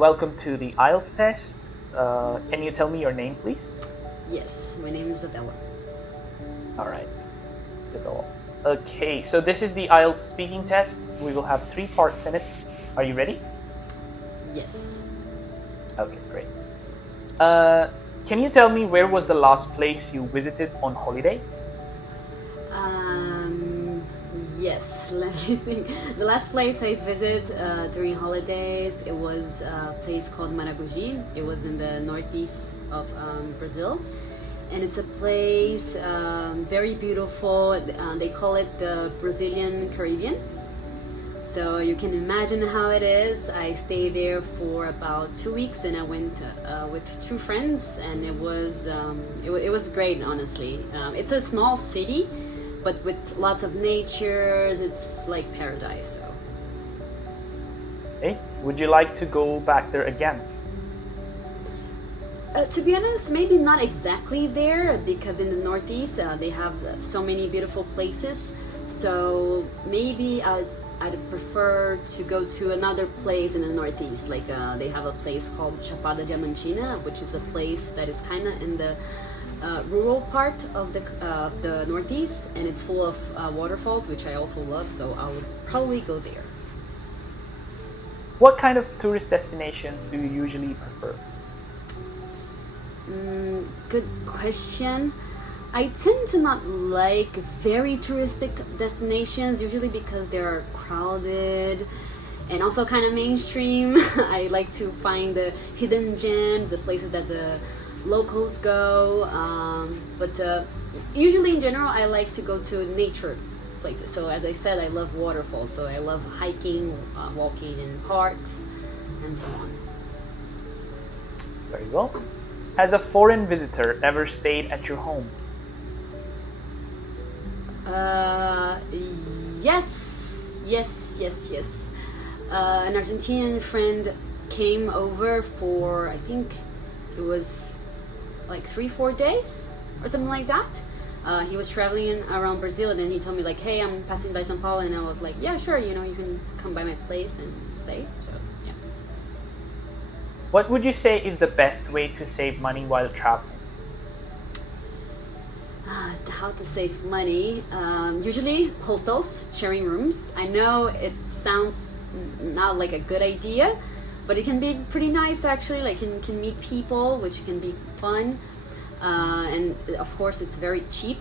Welcome to the Ielts test. Can you tell me your name, please? Yes, my name is Isabella. All right, Isabella. Okay, so this is the Ielts speaking test. We will have 3 parts in it. Are you ready? Yes. Okay, great. Can you tell me where was the last place you visited on holiday? Um, yes, let me think. The last place I visited during holidays, it was a place called Maragogi. It was in the northeast of Brazil. And it's a place very beautiful. They call it the Brazilian Caribbean. So you can imagine how it is. I stayed there for about 2 weeks, and I went with 2 friends, and it was great. Honestly, it's a small city, but with lots of nature. It's like paradise. So. Okay. Would you like to go back there again? To be honest, maybe not exactly there, because in the Northeast they have so many beautiful places. So maybe I'd prefer to go to another place in the Northeast. Like they have a place called Chapada Diamantina, which is a place that is kind of in the rural part of the Northeast, and it's full of waterfalls, which I also love. So I would probably go there. What kind of tourist destinations do you usually prefer? Good question. I tend to not like very touristic destinations, usually because they are crowded and also kind of mainstream. I like to find the hidden gems, the places that the locals go. But usually, in general, I like to go to nature places. So, as I said, I love waterfalls. So, I love hiking, walking in parks, and so on. Very well. Has a foreign visitor ever stayed at your home? Yes. An Argentinian friend came over for, I think it was like 3-4 days or something like that. He was traveling around Brazil, and then he told me like, hey, I'm passing by São Paulo, and I was like, yeah, sure, you can come by my place and stay. So yeah. What would you say is the best way to save money while traveling? How to save money? Usually hostels, sharing rooms. I know it sounds not like a good idea, but it can be pretty nice actually. Like you can meet people, which can be fun, and of course it's very cheap.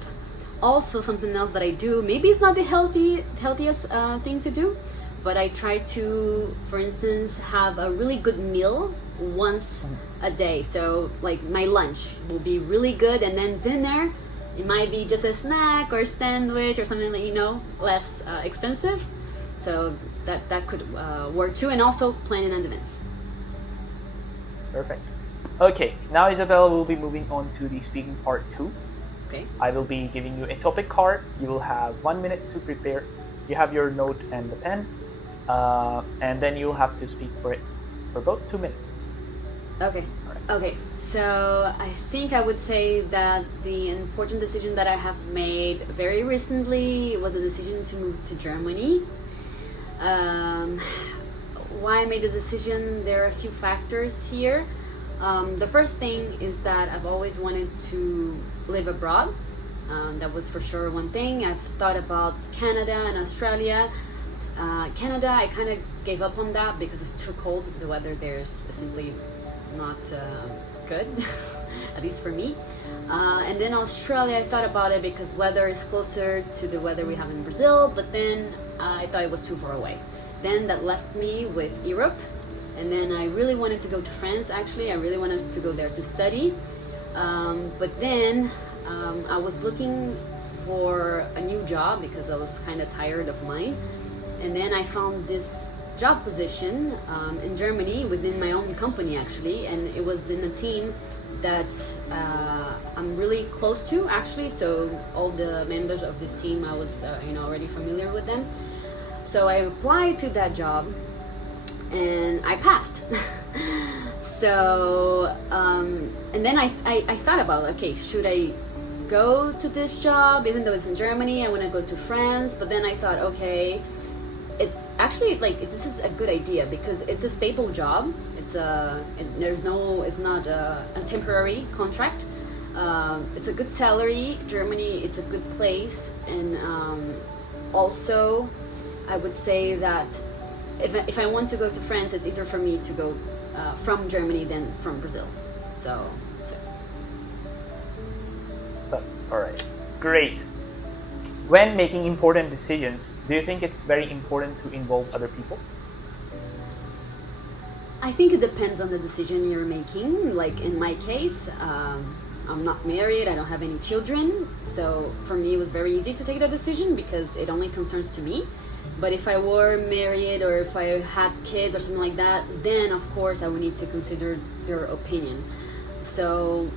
Also, something else that I do, maybe it's not the healthiest thing to do, but I try to, for instance, have a really good meal once a day. So like my lunch will be really good, and then dinner, it might be just a snack or sandwich or something that less expensive. So that could work too, and also plan in advance. Perfect. Okay, now Isabella will be moving on to the speaking part 2. Okay. I will be giving you a topic card. You will have 1 minute to prepare. You have your note and the pen, and then you'll have to speak for it for about 2 minutes. Okay. Okay, so I think I would say that the important decision that I have made very recently was a decision to move to Germany. Why I made this decision? There are a few factors here. The first thing is that I've always wanted to live abroad. That was for sure one thing. I've thought about Canada and Australia. Canada, I kind of gave up on that because it's too cold. The weather there is simply not good, at least for me. And then Australia, I thought about it because weather is closer to the weather we have in Brazil, but then I thought it was too far away. Then that left me with Europe, and then I really wanted to go to France. Actually, I really wanted to go there to study, but then I was looking for a new job because I was kind of tired of mine, and then I found this job position in Germany within my own company actually, and it was in a team that I'm really close to actually. So all the members of this team, I was already familiar with them. So I applied to that job and I passed. So and then I thought about, okay, should I go to this job even though it's in Germany? I want to go to France, but then I thought, okay, it actually, like, this is a good idea because it's a stable job. it's not a temporary contract. It's a good salary. Germany, it's a good place, and also, I would say that if I want to go to France, it's easier for me to go from Germany than from Brazil. So. That's all right. Great. When making important decisions, do you think it's very important to involve other people? I think it depends on the decision you're making. Like in my case, I'm not married, I don't have any children, so for me it was very easy to take that decision because it only concerns to me. But if I were married or if I had kids or something like that, then of course I would need to consider your opinion. So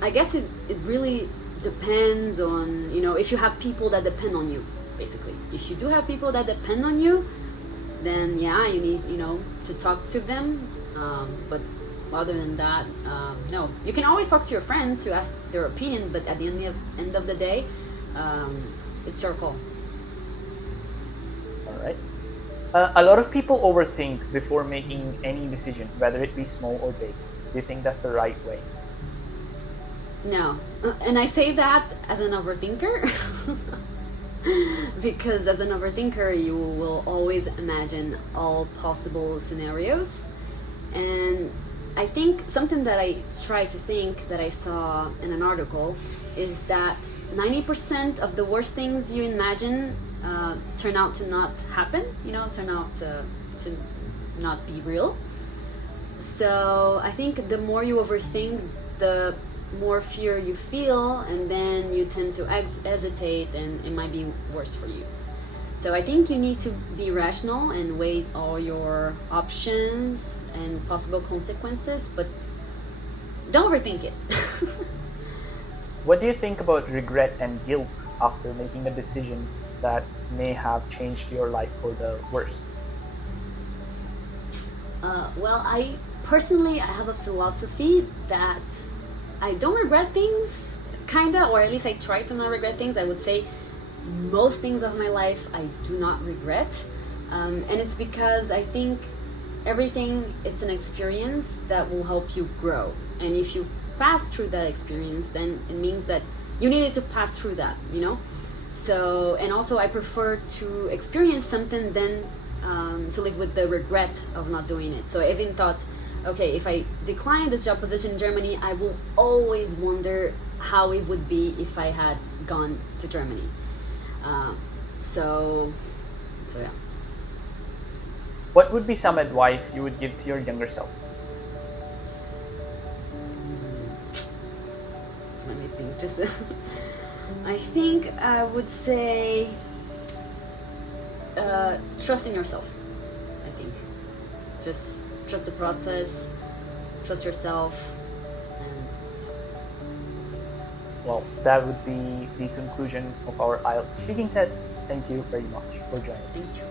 I guess it really depends on, if you have people that depend on you, basically. If you do have people that depend on you, then yeah, you need, to talk to them. But other than that, no. You can always talk to your friends to ask their opinion, but at the end of the day, it's your call. All right. A lot of people overthink before making any decision, whether it be small or big. Do you think that's the right way? No. And I say that as an overthinker. Because as an overthinker, you will always imagine all possible scenarios. And I think something that I try to think that I saw in an article is that 90% of the worst things you imagine turn out to not happen, turn out to not be real. So I think the more you overthink, the more fear you feel, and then you tend to hesitate, and it might be worse for you. So I think you need to be rational and weigh all your options and possible consequences, but don't overthink it. What do you think about regret and guilt after making a decision that may have changed your life for the worse? Well, I have a philosophy that I don't regret things, kinda, or at least I try to not regret things. I would say most things of my life I do not regret, and it's because I think everything, it's an experience that will help you grow, and if you pass through that experience, then it means that you needed to pass through that, So, and also I prefer to experience something than to live with the regret of not doing it. So I even thought, okay, if I decline this job position in Germany, I will always wonder how it would be if I had gone to Germany. So yeah. What would be some advice you would give to your younger self? Let me think. I think I would say trust in yourself. I think just trust the process, trust yourself. Well, that would be the conclusion of our Ielts speaking test. Thank you very much for joining. Thank you.